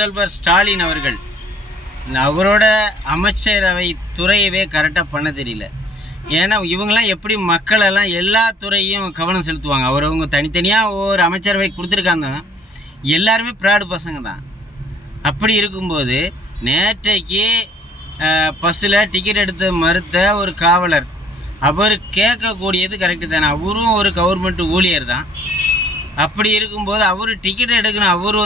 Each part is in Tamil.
முதல்வர் ஸ்டாலின் அவர்கள் அவரோட அமைச்சரவை துறையவே கரெக்டாக பண்ண தெரியல. ஏன்னா இவங்களாம் எப்படி மக்களெல்லாம் எல்லா துறையும் கவனம் செலுத்துவாங்க. அவங்க தனித்தனியாக ஒவ்வொரு அமைச்சரவை கொடுத்துருக்காங்க. எல்லாருமே ப்ராடு பசங்க தான். அப்படி இருக்கும்போது நேற்றைக்கு பஸ்ஸில் டிக்கெட் எடுத்து மறுத்த ஒரு காவலர் அவர் கேட்கக்கூடியது கரெக்டு தானே. அவரும் ஒரு கவர்மெண்ட் ஊழியர் தான். அப்படி இருக்கும்போது அவர் டிக்கெட் எடுக்கணும். அவர்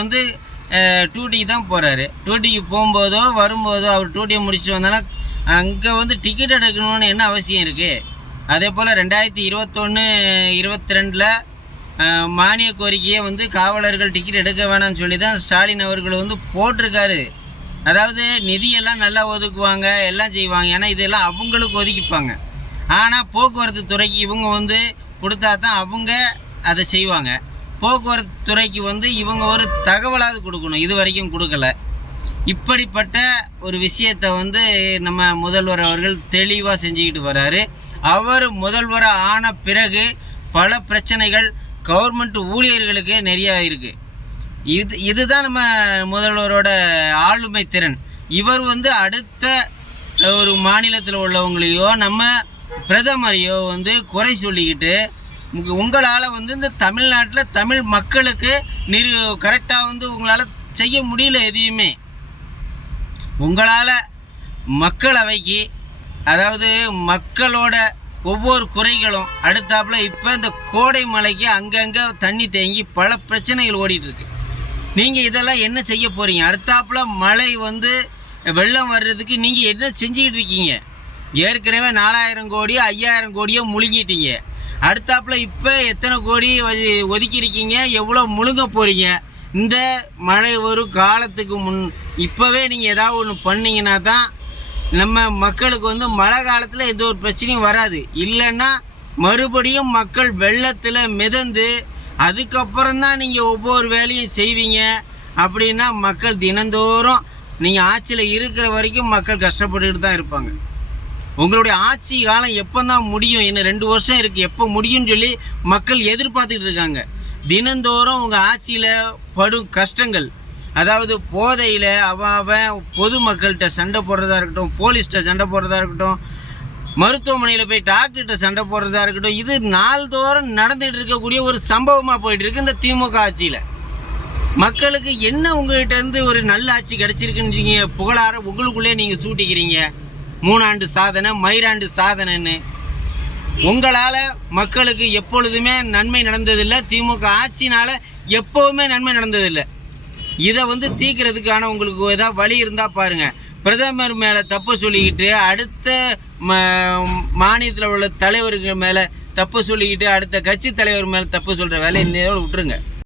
டியூட்டிக்கு தான் போகிறாரு. டியூட்டிக்கு போகும்போதோ வரும்போதோ அவர் டியூட்டியை முடிச்சுட்டு வந்தாலும் அங்கே டிக்கெட் எடுக்கணும்னு என்ன அவசியம் இருக்குது? அதே போல் 2021-22 மானிய கோரிக்கையை காவலர்கள் டிக்கெட் எடுக்க வேணாம்னு சொல்லி தான் ஸ்டாலின் அவர்கள் போட்டிருக்காரு. அதாவது நிதியெல்லாம் நல்லா ஒதுக்குவாங்க, எல்லாம் செய்வாங்க. ஏன்னா இதெல்லாம் அவங்களுக்கு ஒதுக்கிப்பாங்க. ஆனால் போக்குவரத்து துறைக்கு இவங்க கொடுத்தா தான் அவங்க அதை செய்வாங்க. போக்குவரத்து துறைக்கு இவங்க ஒரு தகவலாவது கொடுக்கணும். இது வரைக்கும் கொடுக்கல. இப்படிப்பட்ட ஒரு விஷயத்தை நம்ம முதல்வர் அவர்கள் தெளிவாக செஞ்சுக்கிட்டு வர்றாரு. அவர் முதல்வராக ஆன பிறகு பல பிரச்சனைகள் கவர்மெண்ட் ஊழியர்களுக்கு நிறையா இருக்குது. இதுதான் நம்ம முதல்வரோட ஆளுமை திறன். இவர் அடுத்த ஒரு மாநிலத்தில் உள்ளவங்களையோ நம்ம பிரதமரையோ குறை சொல்லிக்கிட்டு உங்களால் இந்த தமிழ்நாட்டில் தமிழ் மக்களுக்கு கரெக்டாக உங்களால் செய்ய முடியல. எதையுமே உங்களால் மக்களவைக்கு, அதாவது மக்களோட ஒவ்வொரு குறைகளும் அடுத்தாப்புல இப்போ இந்த கோடை மழைக்கு அங்கங்கே தண்ணி தேங்கி பல பிரச்சனைகள் ஓடிட்டுருக்கு. நீங்கள் இதெல்லாம் என்ன செய்ய போகிறீங்க? அடுத்தாப்புல மழை வெள்ளம் வர்றதுக்கு நீங்கள் என்ன செஞ்சுக்கிட்டு இருக்கீங்க? ஏற்கனவே 4000 கோடியோ 5000 கோடியோ முழுங்கிட்டீங்க. அடுத்தாப்புல இப்போ எத்தனை கோடி ஒதுக்கியிருக்கீங்க? எவ்வளோ முழுங்க போகிறீங்க? இந்த மழை வரும் காலத்துக்கு இப்போவே நீங்கள் ஏதாவது ஒன்று பண்ணிங்கன்னா தான் நம்ம மக்களுக்கு மழை காலத்தில் எந்த ஒரு பிரச்சனையும் வராது. இல்லைன்னா மறுபடியும் மக்கள் வெள்ளத்தில் மிதந்து அதுக்கப்புறம் தான் நீங்கள் ஒவ்வொரு வேலையும் செய்வீங்க. அப்படின்னா மக்கள் தினந்தோறும் நீங்கள் ஆட்சியில் இருக்கிற வரைக்கும் மக்கள் கஷ்டப்பட்டுக்கிட்டு தான் இருப்பாங்க. உங்களுடைய ஆட்சி காலம் எப்போ தான் முடியும்? இன்னும் 2 வருஷம் இருக்குது, எப்போ முடியும்னு சொல்லி மக்கள் எதிர்பார்த்துக்கிட்டு இருக்காங்க. தினந்தோறும் உங்கள் ஆட்சியில் படும் கஷ்டங்கள், அதாவது போதையில் அவன் பொதுமக்கள்கிட்ட சண்டை போடுறதா இருக்கட்டும், போலீஸ்கிட்ட சண்டை போடுறதா இருக்கட்டும், மருத்துவமனையில் போய் டாக்டர்கிட்ட சண்டை போடுறதா இருக்கட்டும், இது நாள்தோறும் நடந்துகிட்டு இருக்கக்கூடிய ஒரு சம்பவமாக போயிட்டுருக்கு இந்த திமுக ஆட்சியில். மக்களுக்கு என்ன உங்கள்கிட்ட ஒரு நல்ல ஆட்சி கிடச்சிருக்குன்னு நீங்கள் புகழார உங்களுக்குள்ளே நீங்கள் சூட்டிக்கிறீங்க. 3 ஆண்டு சாதனை, மயிராண்டு சாதனைன்னு. உங்களால் மக்களுக்கு எப்பொழுதுமே நன்மை நடந்ததில்லை. திமுக ஆட்சினால் எப்போவுமே நன்மை நடந்ததில்லை. இதை தீர்க்கிறதுக்கான உங்களுக்கு ஏதாவது வழி இருந்தால் பாருங்கள். பிரதமர் மேலே தப்பு சொல்லிக்கிட்டு, அடுத்த மாநிலத்தில் உள்ள தலைவர்கள் மேலே தப்பு சொல்லிக்கிட்டு, அடுத்த கட்சி தலைவர் மேலே தப்பு சொல்கிற வேலை இன்னையோடு விட்டுருங்க.